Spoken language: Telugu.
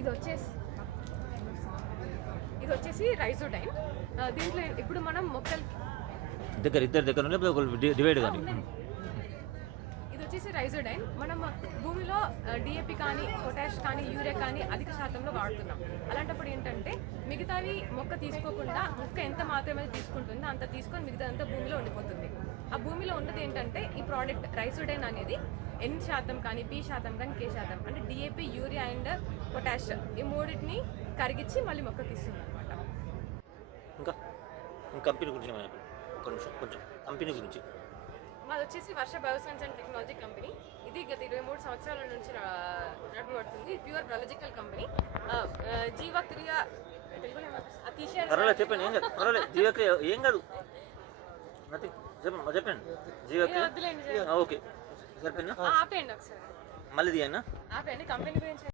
ఇది వచ్చేసి రైజోడైన్. దీంట్లో ఇప్పుడు మనం మొక్కలు ఇద్దరు దగ్గర డివైడ్ కానీ. ఇది వచ్చేసి రైజోడైన్. మనం భూమిలో డిఏపి కానీ పొటాష్ కానీ యూరియా కానీ అధిక శాతంలో వాడుతున్నాం. అలాంటప్పుడు ఏంటంటే మిగతావి మొక్క తీసుకోకుండా మొక్క ఎంత మాత్రమే తీసుకుంటుందో అంత తీసుకొని మిగతా అంతా భూమిలో ఉండిపోతుంది. ఆ భూమిలో ఉన్నది ఏంటంటే ఈ ప్రోడక్ట్ రైజోడైన్ అనేది N% కానీ P% కానీ K% అంటే డిఏపి యూరియా అండ్ పొటాష్ ఈ మూడింటిని కరిగించి మళ్ళీ మొక్కకి ఇస్తుంది అనమాట. ఇంకా కంపెనీ గురించి కొంచెం కంపెనీ గురించి. మాది వచ్చేసి వర్ష బయోసైన్స్ అండ్ టెక్నాలజీ కంపెనీ. ఇది గత 23 సంవత్సరాల నుంచి నడపబడుతుంది. Pure biological company. జీవక్రియ చెప్పండి. ఏం కాదు, పర్వాలేదు. జీవక్రియ ఏం కాదు, చెప్పండి. జీవక్రియ ఓకే సరిపోయిందా? ఆపేయండి ఒకసారి, మళ్ళీ తీయన్నా ఆపేయండి. కంపెనీ గురించి